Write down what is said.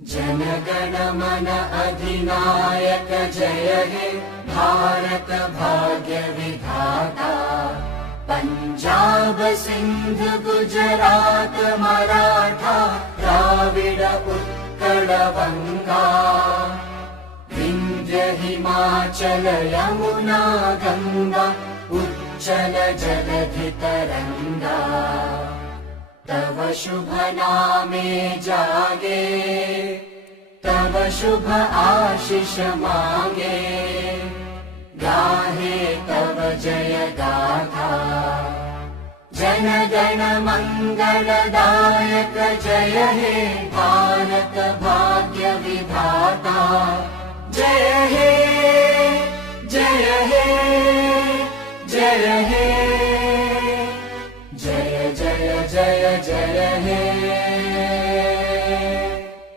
जनगण मन अधिनायक जय हे भारत भाग्य विधाता। पंजाब सिंध गुजरात मराठा द्राविड उत्कल बंगा। विंध्य हिमाचल यमुना गंगा उच्चल जलधि तरंगा। तव शुभ नामे जागे तव शुभ आशीष मांगे। गाहे तव जय गाथा जन गण मंगलदायक जय हे भारत